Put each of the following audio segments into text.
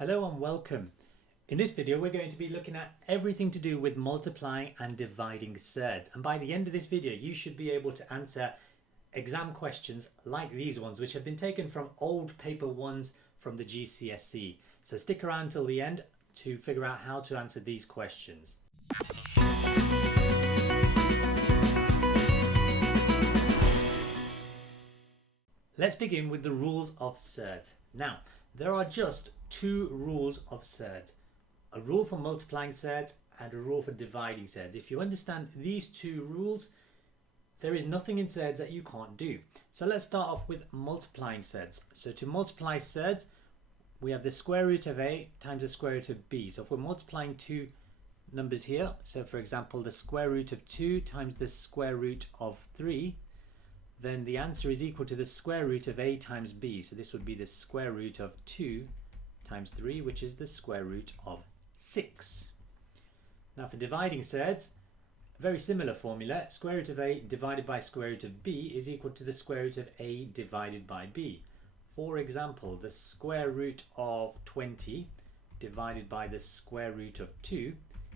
Hello and welcome. In this video we're going to be looking at everything to do with multiplying and dividing surds, and by the end of this video you should be able to answer exam questions like these ones, which have been taken from old paper ones from the GCSE. So stick around till the end to figure out how to answer these questions. Let's begin with the rules of surds. Now, there are just two rules of surds. A rule for multiplying surds and a rule for dividing surds. If you understand these two rules, there is nothing in surds that you can't do. So let's start off with multiplying surds. So to multiply surds, we have the square root of a times the square root of b. So if we're multiplying two numbers here, so for example the square root of 2 times the square root of 3, then the answer is equal to the square root of a times b. So this would be the square root of 2 times 3, which is the square root of 6. Now for dividing surds, a very similar formula. Square root of a divided by square root of b is equal to the square root of a divided by b. For example, the square root of 20 divided by the square root of 2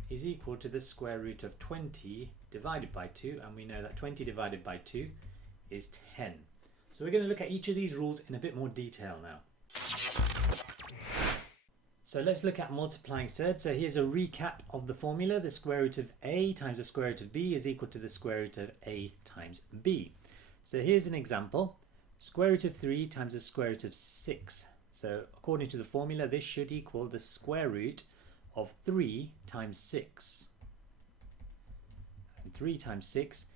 is equal to the square root of 20 divided by 2, and we know that 20 divided by 2 is 10. So we're going to look at each of these rules in a bit more detail now. So let's look at multiplying surds. So here's a recap of the formula. The square root of a times the square root of b is equal to the square root of a times b. So here's an example. Square root of 3 times the square root of 6. So according to the formula, this should equal the square root of 3 times 6. And 3 times 6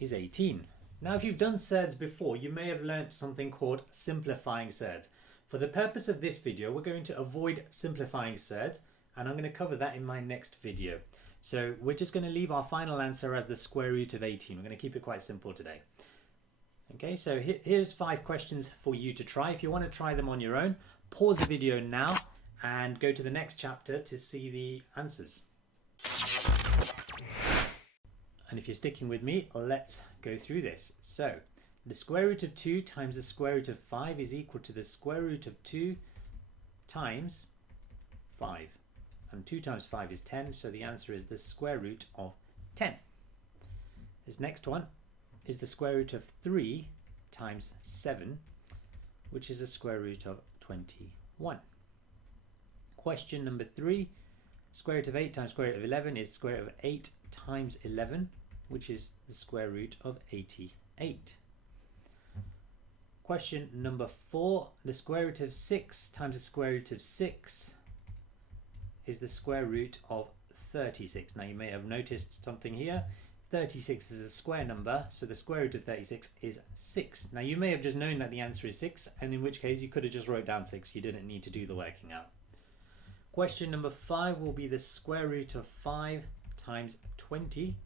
is 18. Now if you've done surds before, you may have learnt something called simplifying surds. For the purpose of this video, we're going to avoid simplifying surds, and I'm going to cover that in my next video. So we're just going to leave our final answer as the square root of 18. We're going to keep it quite simple today. Okay, so here's 5 questions for you to try. If you want to try them on your own, pause the video now and go to the next chapter to see the answers. And if you're sticking with me, let's go through this. So the square root of 2 times the square root of 5 is equal to the square root of 2 times 5. And 2 times 5 is 10, so the answer is the square root of 10. This next one is the square root of 3 times 7, which is the square root of 21. Question number 3, square root of 8 times square root of 11 is square root of 8 times 11, which is the square root of 88. Question number 4, the square root of 6 times the square root of 6 is the square root of 36. Now you may have noticed something here. 36 is a square number, so the square root of 36 is 6. Now you may have just known that the answer is 6, and in which case you could have just wrote down 6. You didn't need to do the working out. Question number 5 will be the square root of 5 times 20,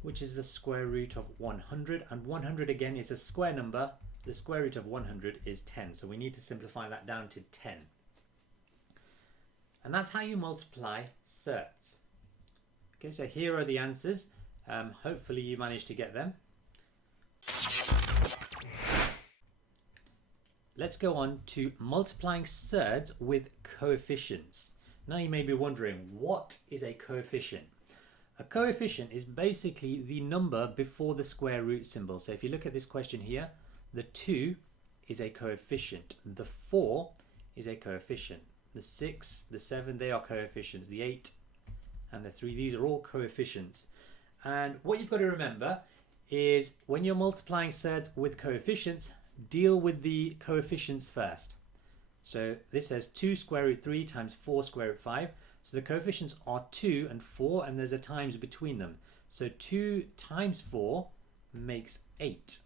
which is the square root of 100, and 100 again is a square number. The square root of 100 is 10, so we need to simplify that down to 10. And that's how you multiply surds. Okay, so here are the answers. Hopefully you managed to get them. Let's go on to multiplying surds with coefficients. Now you may be wondering, what is a coefficient? A coefficient is basically the number before the square root symbol. So if you look at this question here, the 2 is a coefficient, the 4 is a coefficient, the 6, the 7, they are coefficients, the 8 and the 3, these are all coefficients. And what you've got to remember is when you're multiplying surds with coefficients, deal with the coefficients first. So this says 2 square root 3 times 4 square root 5. So the coefficients are 2 and 4, and there's a times between them. So 2 times 4 makes 8.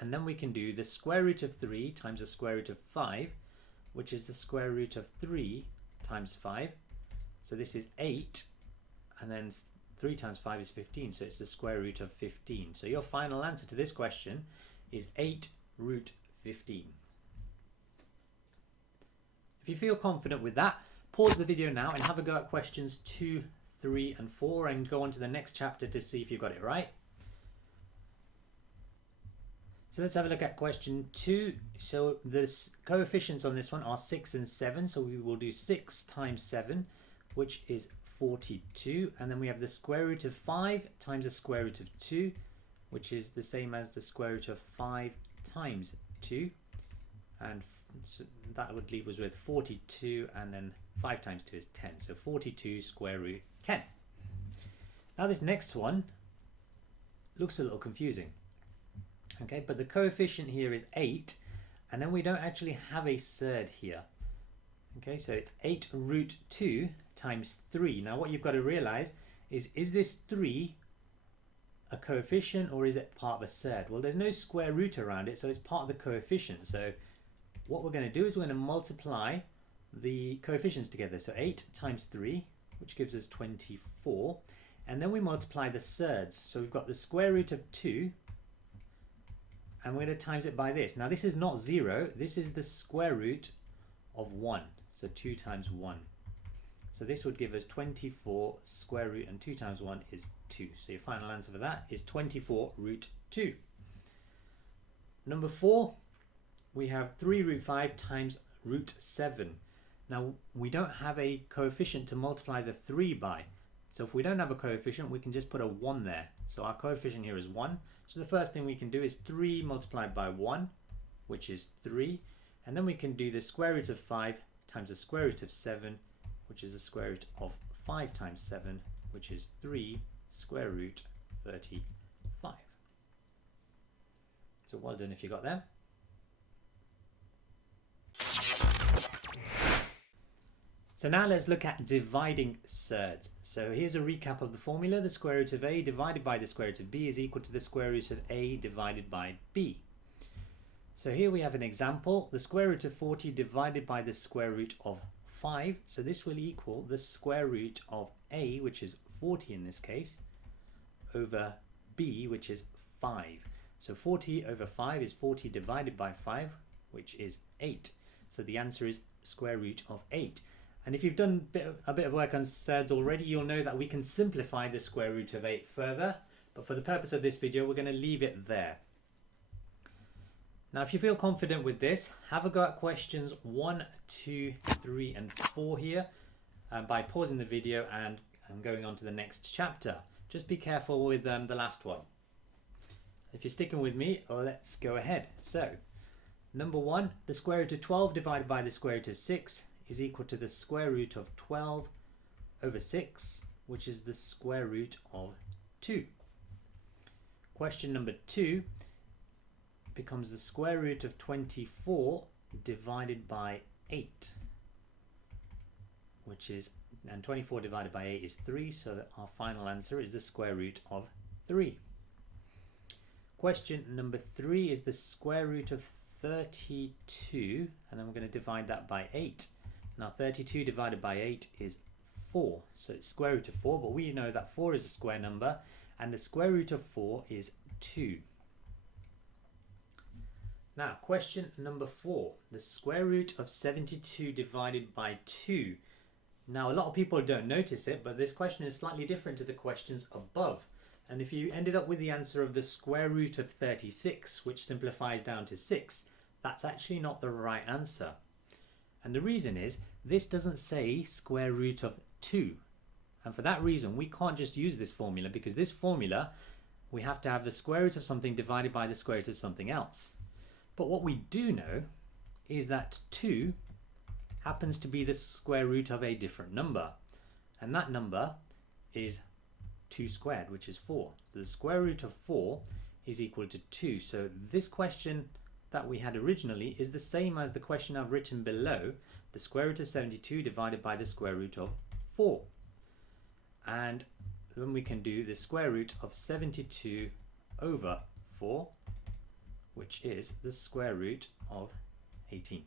And then we can do the square root of 3 times the square root of 5, which is the square root of 3 times 5. So this is 8, and then 3 times 5 is 15, so it's the square root of 15. So your final answer to this question is 8 root 15. If you feel confident with that, pause the video now and have a go at questions 2, 3 and 4 and go on to the next chapter to see if you got it right. So let's have a look at question 2. So the coefficients on this one are 6 and 7. So we will do 6 times 7, which is 42. And then we have the square root of 5 times the square root of 2, which is the same as the square root of 5 times 2. And so that would leave us with 42, and then 5 times 2 is 10. So 42 square root 10. Now this next one looks a little confusing. Okay, but the coefficient here is 8, and then we don't actually have a surd here. Okay, so it's 8 root 2 times 3. Now what you've got to realize is this 3 a coefficient or is it part of a surd? Well, there's no square root around it, so it's part of the coefficient. So what we're going to do is we're going to multiply the coefficients together. So 8 times 3, which gives us 24. And then we multiply the surds. So we've got the square root of 2, and we're going to times it by this. Now this is not 0, this is the square root of 1. So 2 times 1. So this would give us 24 square root, and 2 times 1 is 2. So your final answer for that is 24 root 2. Number 4, we have 3 root 5 times root 7. Now we don't have a coefficient to multiply the 3 by. So if we don't have a coefficient, we can just put a 1 there. So our coefficient here is 1. So the first thing we can do is 3 multiplied by 1, which is 3. And then we can do the square root of 5 times the square root of 7, which is the square root of 5 times 7, which is 3 square root 35. So well done if you got there. So now let's look at dividing surds. So here's a recap of the formula. The square root of a divided by the square root of b is equal to the square root of a divided by b. So here we have an example. The square root of 40 divided by the square root of 5. So this will equal the square root of a, which is 40 in this case, over b, which is 5. So 40 over 5 is 40 divided by 5, which is 8. So the answer is square root of 8. And if you've done a bit of work on surds already, you'll know that we can simplify the square root of 8 further. But for the purpose of this video, we're going to leave it there. Now, if you feel confident with this, have a go at questions 1, 2, 3, and 4 here by pausing the video and going on to the next chapter. Just be careful with the last one. If you're sticking with me, let's go ahead. So, number 1, the square root of 12 divided by the square root of 6 is equal to the square root of 12 over 6, which is the square root of 2. Question number 2 becomes the square root of 24 divided by 8, which is, and 24 divided by 8 is 3, so that our final answer is the square root of 3. Question number 3 is the square root of 32, and then we're going to divide that by 8. Now 32 divided by 8 is 4, so it's square root of 4, but we know that 4 is a square number, and the square root of 4 is 2. Now question number 4, the square root of 72 divided by 2. Now a lot of people don't notice it, but this question is slightly different to the questions above. And if you ended up with the answer of the square root of 36, which simplifies down to 6, that's actually not the right answer. And the reason is, this doesn't say square root of 2. And for that reason, we can't just use this formula, because this formula, we have to have the square root of something divided by the square root of something else. But what we do know is that 2 happens to be the square root of a different number. And that number is 2 squared, which is 4. So the square root of 4 is equal to 2. So this question that we had originally is the same as the question I've written below, the square root of 72 divided by the square root of 4. And then we can do the square root of 72 over 4, which is the square root of 18.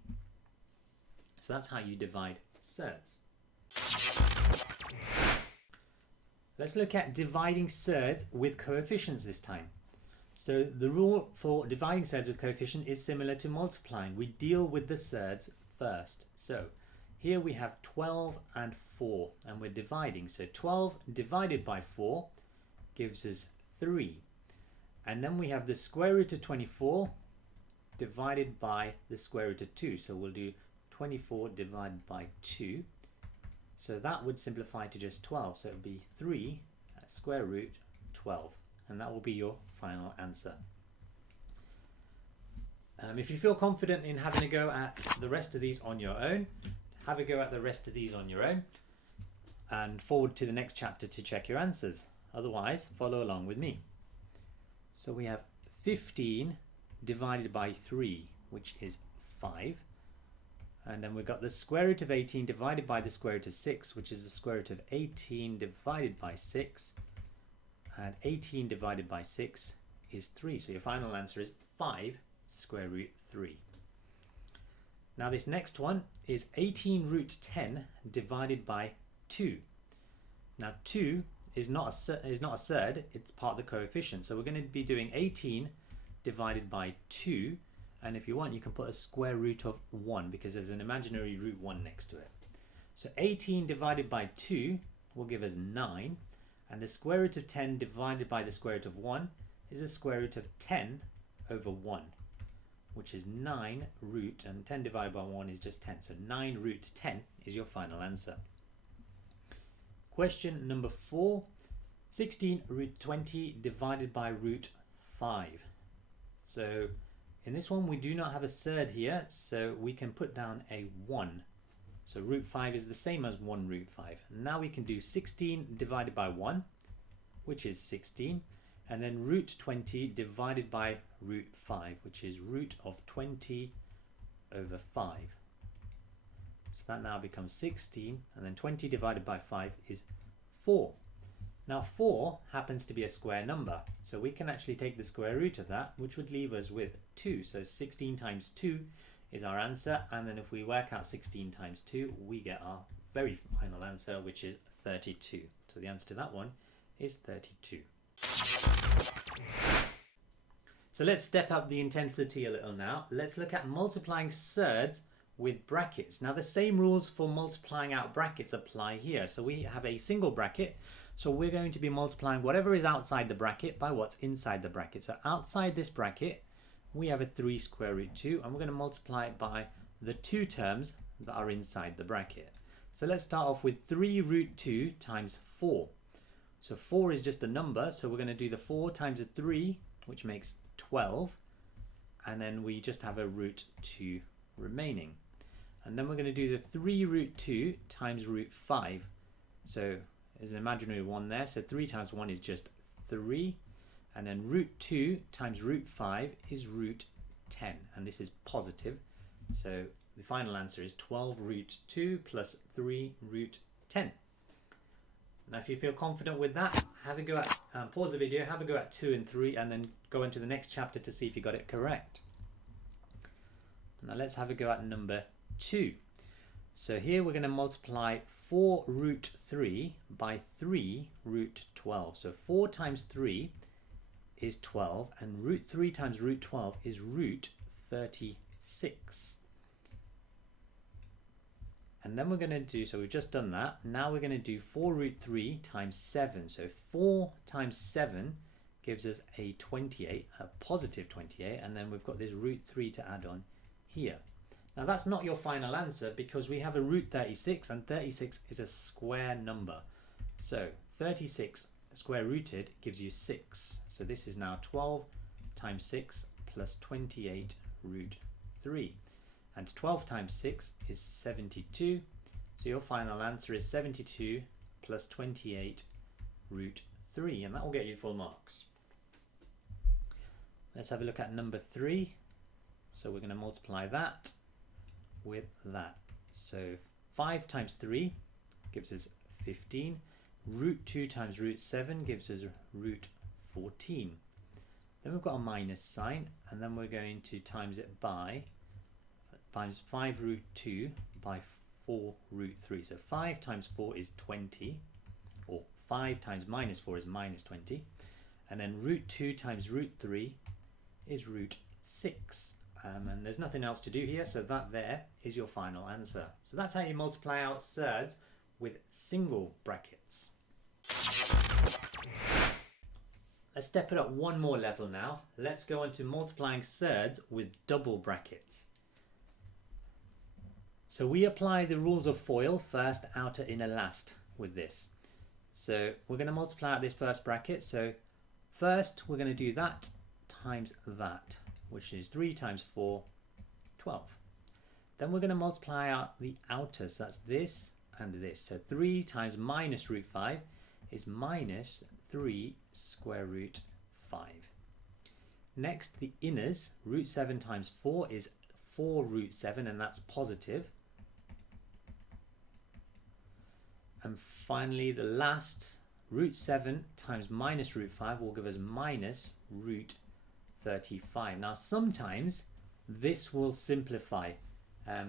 So that's how you divide surds. Let's look at dividing surds with coefficients this time. So the rule for dividing surds with coefficient is similar to multiplying. We deal with the surds first. So here we have 12 and 4, and we're dividing. So 12 divided by 4 gives us 3. And then we have the square root of 24 divided by the square root of 2. So we'll do 24 divided by 2. So that would simplify to just 12. So it would be 3 square root 12. And that will be your final answer. If you feel confident in having a go at the rest of these on your own, have a go at the rest of these on your own and forward to the next chapter to check your answers. Otherwise, follow along with me. So we have 15 divided by 3, which is 5. And then we've got the square root of 18 divided by the square root of 6, which is the square root of 18 divided by 6. And 18 divided by 6 is 3. So your final answer is 5 square root 3. Now this next one is 18 root 10 divided by 2. Now 2 is not a surd, it's part of the coefficient. So we're going to be doing 18 divided by 2, and if you want you can put a square root of 1 because there's an imaginary root 1 next to it. So 18 divided by 2 will give us 9, and the square root of 10 divided by the square root of 1 is the square root of 10 over 1, which is 9 root, and 10 divided by 1 is just 10. So 9 root 10 is your final answer. Question number 4, 16 root 20 divided by root 5. So in this one we do not have a surd here, so we can put down a 1. So root 5 is the same as 1 root 5. Now we can do 16 divided by 1, which is 16, and then root 20 divided by root 5, which is root of 20 over 5. So that now becomes 16, and then 20 divided by 5 is 4. Now 4 happens to be a square number, so we can actually take the square root of that, which would leave us with 2. So 16 times 2 is our answer, and then if we work out 16 times 2, we get our very final answer, which is 32. So the answer to that one is 32. So let's step up the intensity a little now. Let's look at multiplying surds with brackets. Now the same rules for multiplying out brackets apply here. So we have a single bracket, so we're going to be multiplying whatever is outside the bracket by what's inside the bracket. So outside this bracket we have a 3 square root 2, and we're going to multiply it by the 2 terms that are inside the bracket. So let's start off with 3 root 2 times 4. So 4 is just a number, so we're going to do the 4 times the 3, which makes 12, and then we just have a root 2 remaining. And then we're going to do the 3 root 2 times root 5. So there's an imaginary 1 there, so 3 times 1 is just 3, and then root 2 times root 5 is root 10, and this is positive, so the final answer is 12 root 2 plus 3 root 10. Now if you feel confident with that, have a go at, pause the video, have a go at 2 and 3, and then go into the next chapter to see if you got it correct. Now let's have a go at number 2. So here we're going to multiply 4 root 3 by 3 root 12. So 4 times 3 is 12, and root 3 times root 12 is root 36. And then we're going to do, so we've just done that, now we're going to do 4 root 3 times 7. So 4 times 7 gives us a 28, a positive 28, and then we've got this root 3 to add on here. Now that's not your final answer because we have a root 36, and 36 is a square number. So 36 square rooted gives you 6. So this is now 12 times 6 plus 28 root 3. And 12 times 6 is 72. So your final answer is 72 plus 28 root 3. And that will get you full marks. Let's have a look at number 3. So we're going to multiply that with that. So 5 times 3 gives us 15. Root 2 times root 7 gives us root 14. Then we've got a minus sign, and then we're going to times it by times 5 root 2 by 4 root 3. So 5 times 4 is 20, or 5 times minus 4 is minus 20. And then root 2 times root 3 is root 6. And there's nothing else to do here, so that there is your final answer. So that's how you multiply out surds with single brackets. let's step it up one more level now. Let's go on to multiplying surds with double brackets. So we apply the rules of FOIL, first, outer, inner, last, with this. So we're going to multiply out this first bracket. So first we're going to do that times that, which is 3 times 4, 12. Then we're going to multiply out the outer, so that's this and this. So 3 times minus root 5 is minus 3 square root 5. Next, the inners, root 7 times 4 is 4 root 7, and that's positive. And finally, the last, root 7 times minus root 5 will give us minus root 35. Now, sometimes this will simplify.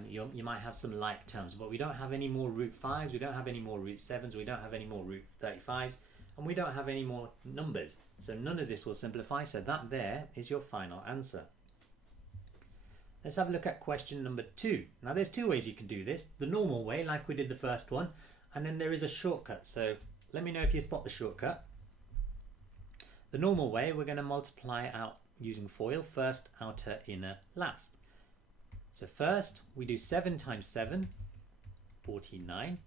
You might have some like terms, but we don't have any more root 5s, we don't have any more root 7s, we don't have any more root 35s, and we don't have any more numbers. So none of this will simplify, so that there is your final answer. Let's have a look at question number 2. Now there's two ways you can do this. The normal way, like we did the first one, and then there is a shortcut. So let me know if you spot the shortcut. The normal way, we're going to multiply out using FOIL, first, outer, inner, last. So first we do 7 times 7, 49.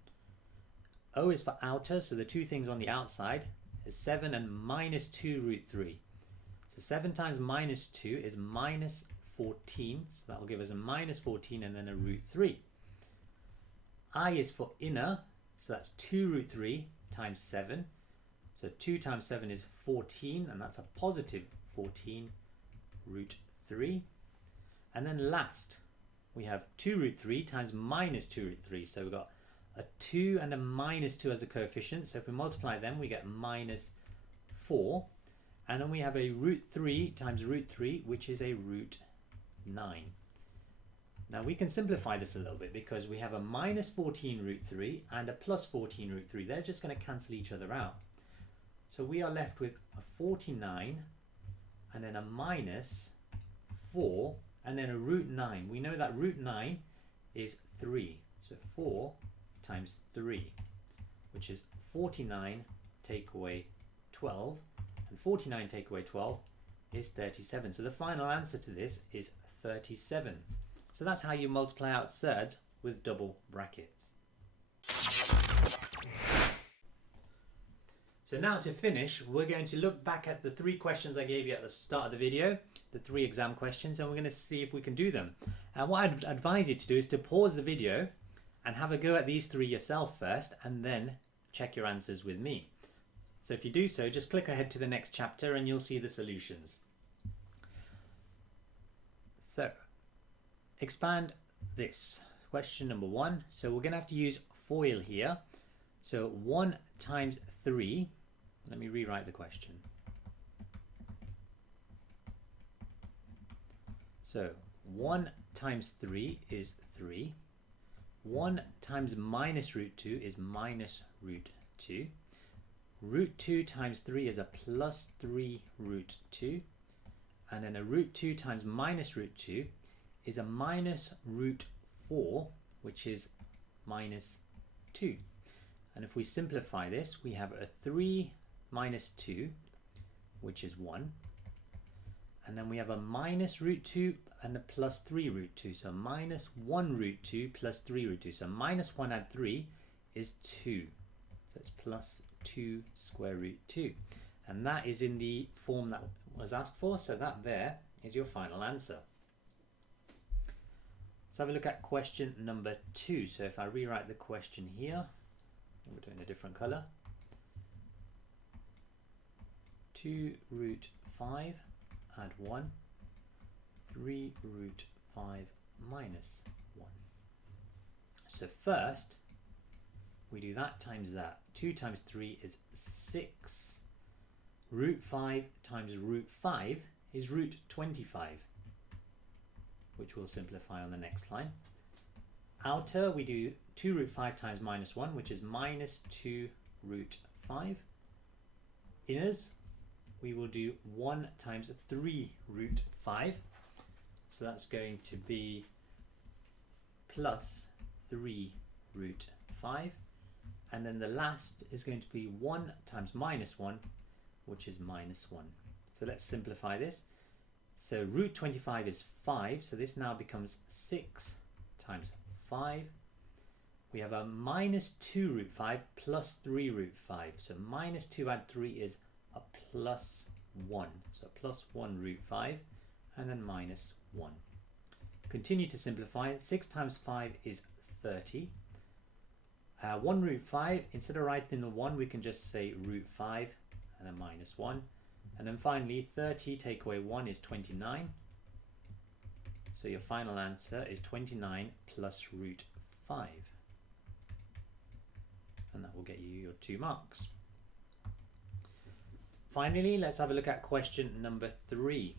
O is for outer, so the two things on the outside is 7 and minus 2 root 3. So 7 times minus 2 is minus 14, so that will give us a minus 14 and then a root 3. I is for inner, so that's 2 root 3 times 7. So 2 times 7 is 14, and that's a positive 14 root 3. And then last, we have 2 root 3 times minus 2 root 3. So we've got a 2 and a minus 2 as a coefficient. So if we multiply them, we get minus 4. And then we have a root 3 times root 3, which is a root 9. Now we can simplify this a little bit because we have a minus 14 root 3 and a plus 14 root 3. They're just going to cancel each other out. So we are left with a 49 and then a minus 4 and then a root 9. We know that root 9 is 3. So 4 times 3, which is 49 take away 12. And 49 take away 12 is 37. So the final answer to this is 37. So that's how you multiply out surds with double brackets. So now to finish, we're going to look back at the 3 questions I gave you at the start of the video, the 3 exam questions, and we're going to see if we can do them. And what I'd advise you to do is to pause the video and have a go at these 3 yourself first, and then check your answers with me. So if you do so, just click ahead to the next chapter and you'll see the solutions. So, expand this. Question number 1. So we're going to have to use FOIL here. So 1 times 3. Let me rewrite the question. So 1 times 3 is 3. 1 times minus root 2 is minus root 2. Root 2 times 3 is a plus 3 root 2. And then a root 2 times minus root 2 is a minus root 4, which is minus 2. And if we simplify this, we have a 3 minus 2, which is 1. And then we have a minus root 2 and a plus 3 root 2. So minus 1 root 2 plus 3 root 2. So minus 1 add 3 is 2. So it's plus 2 square root 2. And that is in the form that was asked for. So that there is your final answer. Let's have a look at question number 2. So if I rewrite the question here, we're doing a different color. 2 root 5 add 1. 3 root 5 minus 1. So first, we do that times that. 2 times 3 is 6. Root 5 times root 5 is root 25, which we'll simplify on the next line. Outer, we do 2 root 5 times minus 1, which is minus 2 root 5. Inners, we will do 1 times 3 root 5. So that's going to be plus 3 root 5. And then the last is going to be 1 times minus 1, which is minus 1. So let's simplify this. So root 25 is 5, so this now becomes 6 times 5. We have a minus 2 root 5 plus 3 root 5. So minus 2 add 3 is a plus 1. So plus 1 root 5 and then minus 1. Continue to simplify. 6 times 5 is 30. 1 root 5, instead of writing the 1, we can just say root 5 and then minus 1. And then finally, 30 take away 1 is 29. So your final answer is 29 plus root 5. And that will get you your 2 marks. Finally, let's have a look at question number 3.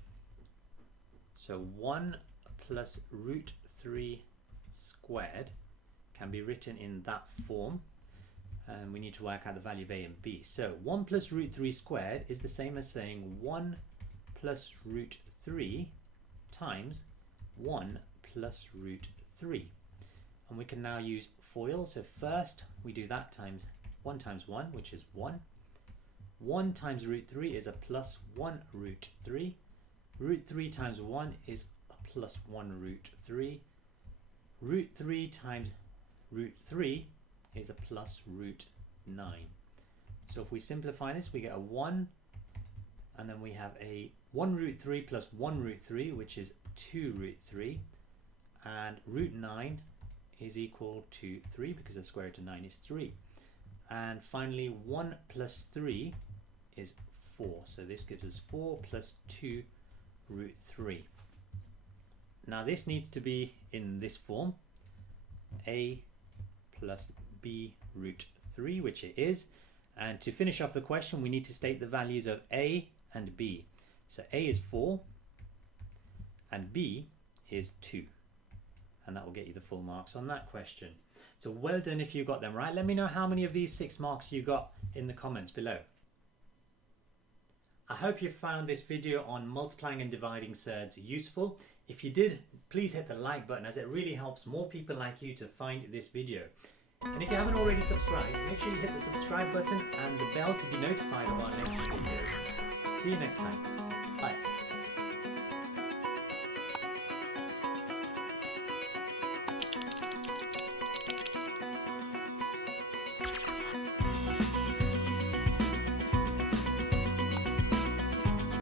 So 1 plus root 3 squared can be written in that form. And we need to work out the value of a and b. So 1 plus root 3 squared is the same as saying 1 plus root 3 times 1 plus root 3. And we can now use FOIL. So first we do that times 1 times 1, which is 1. 1 times root 3 is a plus 1 root 3. Root 3 times 1 is a plus 1 root 3. Root 3 times root 3 is a plus root 9. So if we simplify this, we get a 1, and then we have a 1 root 3 plus 1 root 3, which is 2 root 3, and root 9 is equal to 3 because the square root of 9 is 3. And finally 1 plus 3 is 4. So this gives us 4 plus 2 root 3. Now this needs to be in this form, a plus b root 3, which it is. And to finish off the question, we need to state the values of a and b. So a is 4 and b is 2. And that will get you the full marks on that question. So well done if you got them right. Let me know how many of these 6 marks you got in the comments below. I hope you found this video on multiplying and dividing surds useful. If you did, please hit the like button, as it really helps more people like you to find this video. And if you haven't already subscribed, make sure you hit the subscribe button and the bell to be notified of our next video. See you next time. Bye.